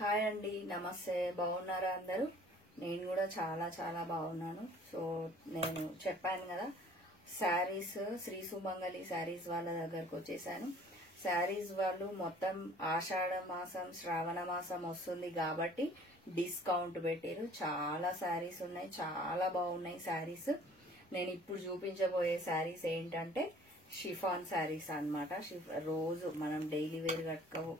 Hi అండి, నమస్తే. బాగున్నారా అందరూ? నేను కూడా చాలా చాలా బాగున్నాను. సో నేను చెప్పాను కదా, శారీస్ శ్రీ సుమంగళి శారీస్ వాళ్ళ దగ్గరకు వచ్చేసాను. శారీస్ వాళ్ళు మొత్తం ఆషాఢ మాసం శ్రావణ మాసం వస్తుంది కాబట్టి డిస్కౌంట్ పెట్టారు. చాలా శారీస్ ఉన్నాయి, చాలా బాగున్నాయి శారీస్. నేను ఇప్పుడు చూపించబోయే శారీస్ ఏంటంటే షిఫాన్ శారీస్ అన్నమాట. రోజు మనం డైలీ వేర్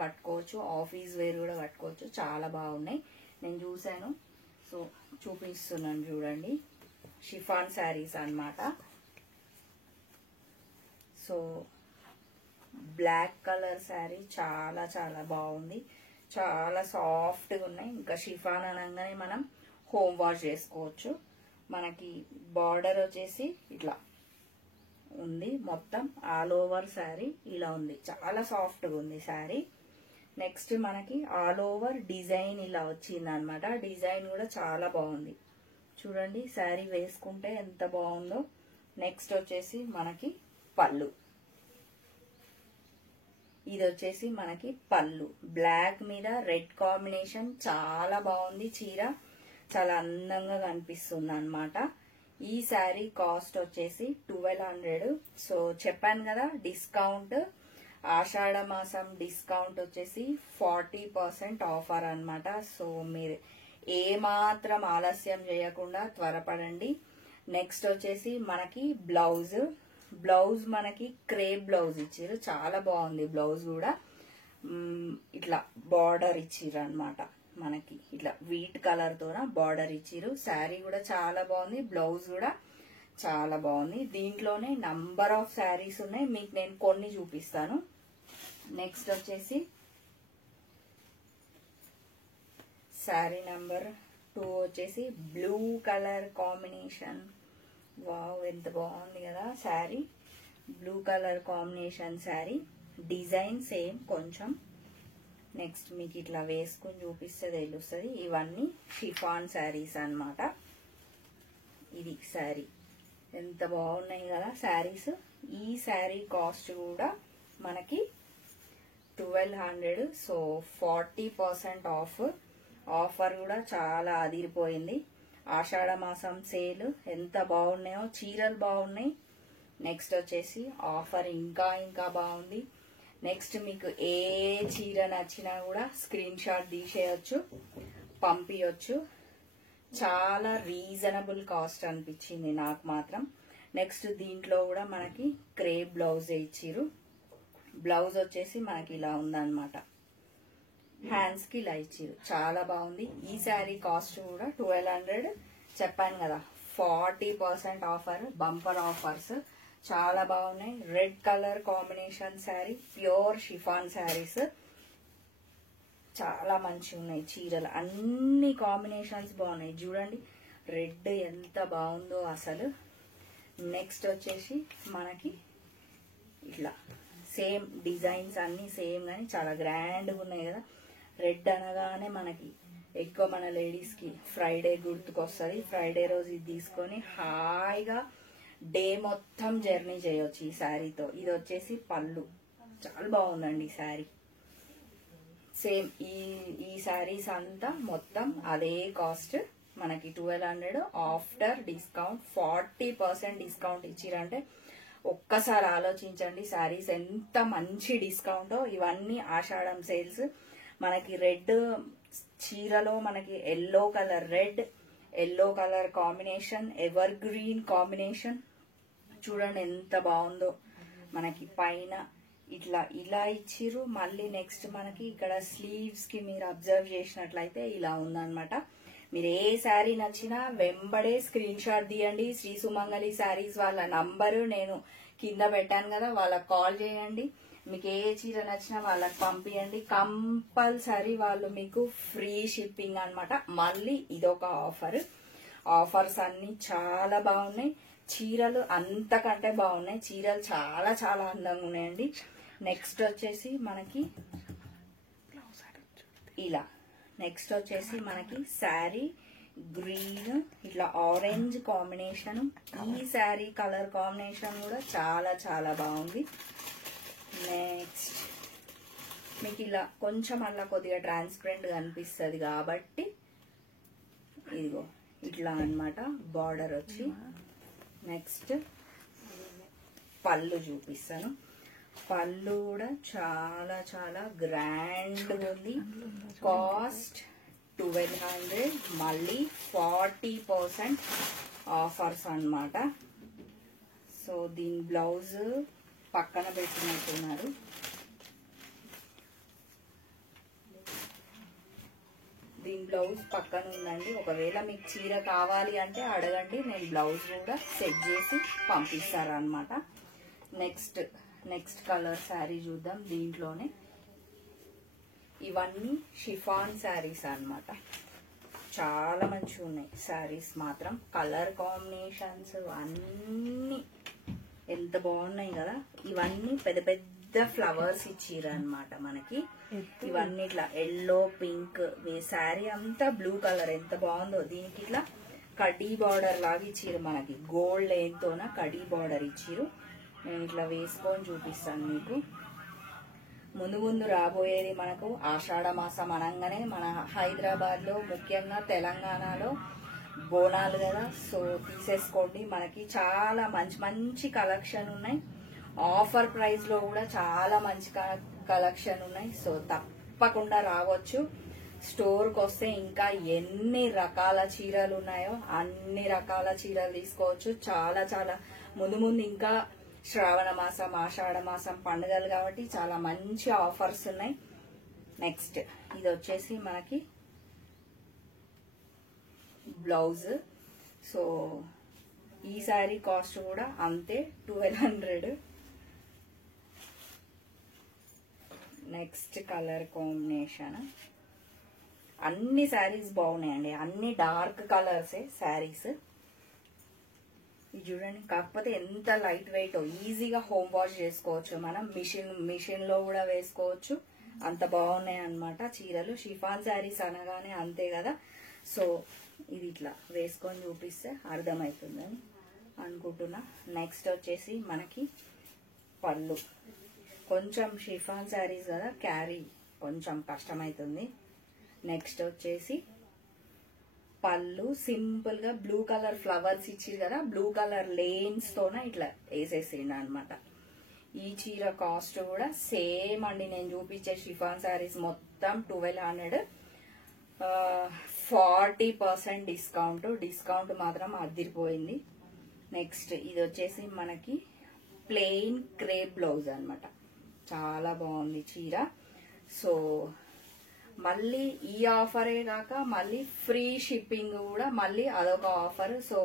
కట్టుకోవచ్చు, ఆఫీస్ వేర్ కూడా కట్టుకోవచ్చు. చాలా బాగున్నాయి, నేను చూశాను. సో చూపిస్తున్నాను చూడండి. షిఫాన్ శారీస్ అన్నమాట. సో బ్లాక్ కలర్ శారీ చాలా చాలా బాగుంది, చాలా సాఫ్ట్గా ఉన్నాయి. ఇంకా షిఫాన్ అనగానే మనం హోమ్ వాష్ చేసుకోవచ్చు. మనకి బార్డర్ వచ్చేసి ఇట్లా ఉంది, మొత్తం ఆల్ ఓవర్ శారీ ఇలా ఉంది. చాలా సాఫ్ట్గా ఉంది శారీ. నెక్స్ట్ మనకి ఆల్ ఓవర్ డిజైన్ ఇలా వచ్చింది అనమాట. డిజైన్ కూడా చాలా బాగుంది చూడండి. శారీ వేసుకుంటే ఎంత బాగుందో. నెక్స్ట్ వచ్చేసి మనకి పళ్ళు. ఇది వచ్చేసి మనకి పళ్ళు, బ్లాక్ మీద రెడ్ కాంబినేషన్. చాలా బాగుంది చీర, చాలా అందంగా కనిపిస్తుంది అన్నమాట. ఈ శారీ కాస్ట్ వచ్చేసి 1200. సో చెప్పాను కదా, డిస్కౌంట్ ఆషాఢ మాసం డిస్కౌంట్ వచ్చేసి 40% ఆఫర్ అన్నమాట. సో మీరు ఏమాత్రం ఆలస్యం చేయకుండా త్వరపడండి. నెక్స్ట్ వచ్చేసి మనకి బ్లౌజ్ మనకి క్రేప్ బ్లౌజ్ ఇచ్చారు, చాలా బాగుంది. బ్లౌజ్ కూడా ఇట్లా బార్డర్ ఇచ్చిర్రు అనమాట. మనకి ఇట్లా వీట్ కలర్ తోన బార్డర్ ఇచ్చిరు. శారీ కూడా చాలా బాగుంది, బ్లౌజ్ కూడా చాలా బాగుంది. దీంట్లోనే నంబర్ ఆఫ్ శారీస్ ఉన్నాయి, మీకు నేను కొన్ని చూపిస్తాను. నెక్స్ట్ వచ్చేసి శారీ నంబర్ 2 వచ్చేసి బ్లూ కలర్ కాంబినేషన్. వావ్, ఎంత బాగుంది కదా sari. Blue colour combination sari, design same కొంచెం. నెక్స్ట్ మీకు ఇట్లా వేసుకుని చూపిస్తే తెలుస్తుంది. ఇవన్నీ షిఫాన్ శారీస్ అన్నమాట. ఇది శారీ, ఎంత బాగున్నాయి కదా శారీస్. ఈ శారీ కాస్ట్ కూడా మనకి 1200. సో 40% ఆఫర్ కూడా చాలా అదిరిపోయింది. ఆషాఢ మాసం సేల్ ఎంత బాగున్నాయో, చీరలు బాగున్నాయి. నెక్స్ట్ వచ్చేసి ఆఫర్ ఇంకా ఇంకా బాగుంది. నెక్స్ట్ మీకు ఏ చీర నచ్చినా కూడా స్క్రీన్ షాట్ తీసేయచ్చు, పంపించచ్చు. చాలా రీజనబుల్ కాస్ట్ అనిపించింది నాకు మాత్రం. నెక్స్ట్ దీంట్లో కూడా మనకి క్రేప్ బ్లౌజ్ ఇచ్చిర్రు. బ్లౌజ్ వచ్చేసి మనకి ఇలా ఉందన్నమాట, హ్యాండ్స్ కి ఇలా ఇచ్చిర్రు, చాలా బాగుంది. ఈ శారీ కాస్ట్ కూడా 1200. చెప్పాను కదా, 40% ఆఫర్, బంపర్ ఆఫర్స్ చాలా బాగున్నాయి. Red colour combination sari, pure chiffon saris చాలా మంచిగా ఉన్నాయి. చీరలు అన్ని కాంబినేషన్స్ బాగున్నాయి చూడండి. రెడ్ ఎంత బాగుందో అసలు. నెక్స్ట్ వచ్చేసి మనకి ఇట్లా సేమ్ డిజైన్స్ అన్ని సేమ్ కానీ చాలా గ్రాండ్గా ఉన్నాయి కదా. రెడ్ అనగానే మనకి ఎక్కువ మన లేడీస్కి ఫ్రైడే గుర్తుకొస్తుంది. ఫ్రైడే రోజు ఇది తీసుకొని హాయిగా డే మొత్తం జర్నీ చేయొచ్చు ఈ శారీతో. ఇది వచ్చేసి పళ్ళు, చాలా బాగుందండి ఈ శారీ. సేమ్ ఈ శారీస్ అంతా మొత్తం అదే కాస్ట్ మనకి 1200. ఆఫ్టర్ డిస్కౌంట్ 40% డిస్కౌంట్ ఇచ్చిరంటే ఒక్కసారి ఆలోచించండి, శారీస్ ఎంత మంచి డిస్కౌంటో. ఇవన్నీ ఆషాఢం సేల్స్. మనకి రెడ్ చీరలో మనకి yellow colour, red yellow colour combination, ever green combination చూడండి ఎంత బాగుందో. మనకి పైన ఇట్లా ఇలా ఇచ్చిర్రు. మళ్ళీ నెక్స్ట్ మనకి ఇక్కడ స్లీవ్స్ కి మీరు అబ్జర్వ్ చేసినట్లయితే ఇలా ఉందన్నమాట. మీరు ఏ శారీ నచ్చినా వెంబడే స్క్రీన్ షాట్ తీయండి. శ్రీ సుమంగళి శారీస్ వాళ్ళ నంబరు నేను కింద పెట్టాను కదా, వాళ్ళకి కాల్ చేయండి. మీకు ఏ చీర నచ్చినా వాళ్ళకి పంపించండి. కంపల్సరీ వాళ్ళు మీకు ఫ్రీ షిప్పింగ్ అన్నమాట. మళ్ళీ ఇదొక ఆఫర్స్ అన్ని చాలా బాగున్నాయి. చీరలు అంతకంటే బాగున్నాయి. చీరలు చాలా చాలా అందంగా ఉన్నాయండి. నెక్స్ట్ వచ్చేసి మనకి ఇలా, నెక్స్ట్ వచ్చేసి మనకి శారీ గ్రీన్ ఇట్లా ఆరెంజ్ కాంబినేషన్. ఈ శారీ కలర్ కాంబినేషన్ కూడా చాలా చాలా బాగుంది. నెక్స్ట్ మీకు ఇలా కొంచెం అలా కొద్దిగా ట్రాన్స్పరెంట్ కనిపిస్తుంది కాబట్టి ఇదిగో ఇట్లా అన్నమాట బార్డర్ వచ్చి. నెక్స్ట్ పళ్ళు చూపిస్తాను. పళ్ళు కూడా చాలా చాలా గ్రాండ్ ఉంది. కాస్ట్ 1200, మళ్ళీ 40% ఆఫర్స్ అన్నమాట. సో దీని బ్లౌజ్ పక్కన పెట్టినట్టున్నారు. దీని బ్లౌజ్ పక్కన ఉందండి. ఒకవేళ మీకు చీర కావాలి అంటే అడగండి, నేను బ్లౌజ్ కూడా సెట్ చేసి పంపిస్తాను అన్నమాట. నెక్స్ట్ కలర్ శారీ చూద్దాం. దీంట్లోనే ఇవన్నీ షిఫాన్ శారీస్ అన్నమాట. చాలా మంచిగా ఉన్నాయి శారీస్ మాత్రం. కలర్ కాంబినేషన్స్ అన్నీ ఎంత బాగున్నాయి కదా. ఇవన్నీ పెద్ద పెద్ద ఫ్లవర్స్ ఇచ్చిర్రు అన్నమాట మనకి. ఇవన్నీ ఇట్లా ఎల్లో పింక్, శారీ అంతా బ్లూ కలర్ ఎంత బాగుందో. దీనికి ఇట్లా కడీ బార్డర్ లాగా ఇచ్చిర్రు మనకి. గోల్డ్ ఏంతోనా కడీ బార్డర్ ఇచ్చిర్రు. నేను ఇట్లా వేసుకొని చూపిస్తాను మీకు. ముందు రాబోయేది మనకు ఆషాఢ మాసం అనగానే మన హైదరాబాద్ లో, ముఖ్యంగా తెలంగాణలో బోనాలు కదా. సో తీసేసుకోండి. మనకి చాలా మంచి మంచి కలెక్షన్ ఉన్నాయి. ఆఫర్ ప్రైస్ లో కూడా చాలా మంచి కలెక్షన్ ఉన్నాయి. సో తప్పకుండా రావచ్చు. స్టోర్కి వస్తే ఇంకా ఎన్ని రకాల చీరలు ఉన్నాయో అన్ని రకాల చీరలు తీసుకోవచ్చు. చాలా చాలా ముందు ఇంకా శ్రావణ మాసం, ఆషాఢ మాసం పండుగలు కాబట్టి చాలా మంచి ఆఫర్స్ ఉన్నాయి. నెక్స్ట్ ఇది వచ్చేసి మనకి బ్లౌజ్. సో ఈ శారీ కాస్ట్ కూడా అంతే 1200. Next colour combination. అన్ని శారీస్ బాగున్నాయండి. అన్ని డార్క్ కలర్సే శారీస్. ఇది చూడండి. కాకపోతే ఎంత లైట్ వెయిట్, ఈజీగా హోమ్ వాష్ చేసుకోవచ్చు మనం. మిషన్ లో కూడా వేసుకోవచ్చు. అంత బాగున్నాయి అన్నమాట చీరలు. షిఫాన్ శారీస్ అనగానే అంతే కదా. సో ఇది ఇట్లా వేసుకొని చూపిస్తే అర్థమవుతుందని అనుకుంటున్నా. నెక్స్ట్ వచ్చేసి మనకి పళ్ళు. కొంచెం షిఫాన్ శారీస్ కదా, క్యారీ కొంచెం కష్టమవుతుంది. నెక్స్ట్ వచ్చేసి పళ్ళు సింపుల్ గా బ్లూ కలర్ ఫ్లవర్స్ ఇచ్చి కదా, బ్లూ కలర్ లేన్స్ తోన ఇట్లా వేసేసిండు అనమాట. ఈ చీర కాస్ట్ కూడా సేమ్ అండి. నేను చూపించే షిఫాన్ శారీస్ మొత్తం 1200. 40% డిస్కౌంట్ మాత్రం అదిరిపోయింది. నెక్స్ట్ ఇది వచ్చేసి మనకి ప్లెయిన్ క్రేప్ బ్లౌజ్ అన్నమాట. చాలా బాగుంది చీర. సో మళ్ళీ ఈ ఆఫరే కాక మళ్ళీ ఫ్రీ షిప్పింగ్ కూడా మళ్ళీ అదొక ఆఫర్. సో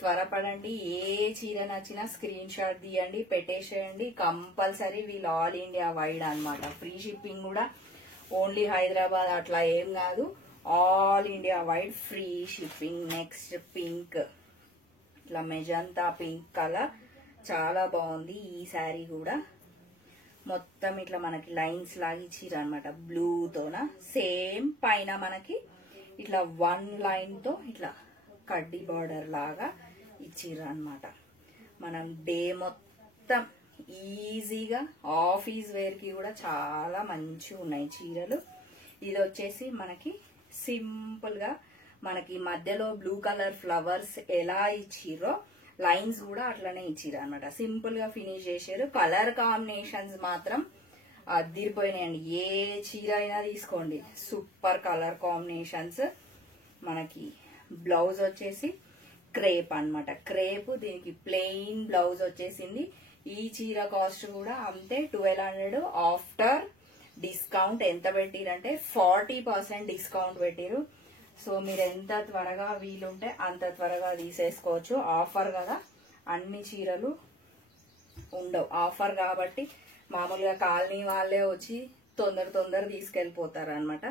త్వరపడండి. ఏ చీర నచ్చినా స్క్రీన్ షాట్ తీయండి, పెట్టేసేయండి. కంపల్సరీ వీళ్ళు ఆల్ ఇండియా వైడ్ అన్నమాట. ఫ్రీ షిప్పింగ్ కూడా ఓన్లీ హైదరాబాద్ అట్లా ఏం కాదు, all India wide free shipping. Next pink, ఇట్లా మెజంతా పింక్ కలర్ చాలా బాగుంది. ఈ శారీ కూడా మొత్తం ఇట్లా మనకి లైన్స్ లాగా ఇచ్చిర్రు అనమాట బ్లూతోన. సేమ్ పైన మనకి ఇట్లా 1 లైన్ తో ఇట్లా కడ్డీ బార్డర్ లాగా ఇచ్చిర్రు అనమాట. మనం డే మొత్తం ఈజీగా ఆఫీస్ వేర్ కి కూడా చాలా మంచిగా ఉన్నాయి చీరలు. ఇది వచ్చేసి మనకి సింపుల్ గా మనకి మధ్యలో బ్లూ కలర్ ఫ్లవర్స్ ఎలా ఇచ్చిర్రో లైన్స్ కూడా అట్లనే ఇచ్చిర్రు అనమాట. సింపుల్ గా ఫినిష్ చేశారు. కలర్ కాంబినేషన్స్ మాత్రం అదిరిపోయినాయండి. ఏ చీర అయినా తీసుకోండి, సూపర్ కలర్ కాంబినేషన్స్. మనకి బ్లౌజ్ వచ్చేసి క్రేప్ అన్నమాట. క్రేప్, దీనికి ప్లెయిన్ బ్లౌజ్ వచ్చేసింది. ఈ చీర కాస్ట్ కూడా అంతే 1200. ఆఫ్టర్ డిస్కౌంట్ ఎంత పెట్టిరంటే 40% డిస్కౌంట్ పెట్టిరు. సో మీరు ఎంత త్వరగా వీలుంటే అంత త్వరగా తీసేసుకోవచ్చు. ఆఫర్ కదా, అన్ని చీరలు ఉండవు. ఆఫర్ కాబట్టి మామూలుగా కాలనీ వాళ్ళే వచ్చి తొందర తీసుకెళ్లిపోతారు అనమాట.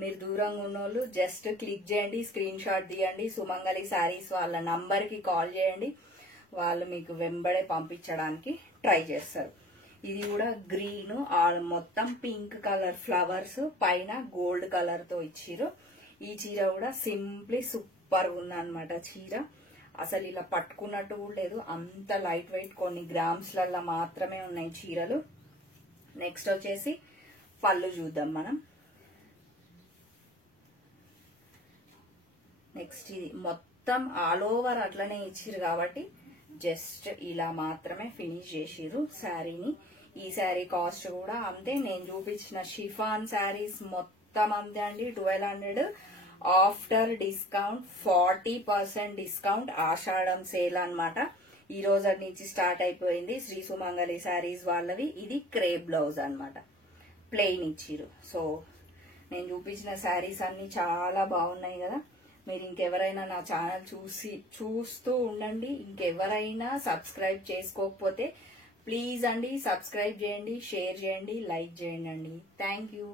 మీరు దూరంగా ఉన్నోళ్ళు జస్ట్ క్లిక్ చేయండి, స్క్రీన్ షాట్ తీయండి. సుమంగళి శారీస్ వాళ్ళ నంబర్ కి కాల్ చేయండి. వాళ్ళు మీకు వెంబడే పంపించడానికి ట్రై చేస్తారు. ఇది కూడా గ్రీన్, మొత్తం పింక్ కలర్ ఫ్లవర్స్ పైన గోల్డ్ కలర్ తో ఇచ్చిరు. ఈ చీర కూడా సింప్లీ సూపర్ ఉందన్నమాట. చీర అసలు ఇలా పట్టుకున్నట్టు కూడా లేదు, అంత లైట్ వెయిట్. కొన్ని గ్రామ్స్ లల్లా మాత్రమే ఉన్నాయి చీరలు. నెక్స్ట్ వచ్చేసి పళ్ళు చూద్దాం మనం. నెక్స్ట్ ఇది మొత్తం ఆల్ ఓవర్ అట్లనే ఇచ్చిర్రు కాబట్టి జస్ట్ ఇలా మాత్రమే ఫినిష్ చేసిర్రు శారీని. ఈ శారీ కాస్ట్ కూడా అంతే. నేను చూపించిన షిఫాన్ శారీస్ మొత్తం అంతే అండి. 1200 ఆఫ్టర్ డిస్కౌంట్ 40% డిస్కౌంట్. ఆషాఢం సేల్ అన్నమాట. ఈ రోజు నుంచి స్టార్ట్ అయిపోయింది. శ్రీ సుమంగళి శారీస్ వాళ్ళవి. ఇది క్రేప్ బ్లౌజ్ అన్నమాట, ప్లెయిన్ ఇచ్చిర్రు. సో నేను చూపించిన శారీస్ అన్ని చాలా బాగున్నాయి కదా. మీరు ఇంకెవరైనా నా ఛానల్ చూస్తూ ఉండండి. ఇంకెవరైనా సబ్స్క్రైబ్ చేసుకోకపోతే ప్లీజ్ అండి సబ్స్క్రైబ్ చేయండి, షేర్ చేయండి, లైక్ చేయండి అండి. Thank you.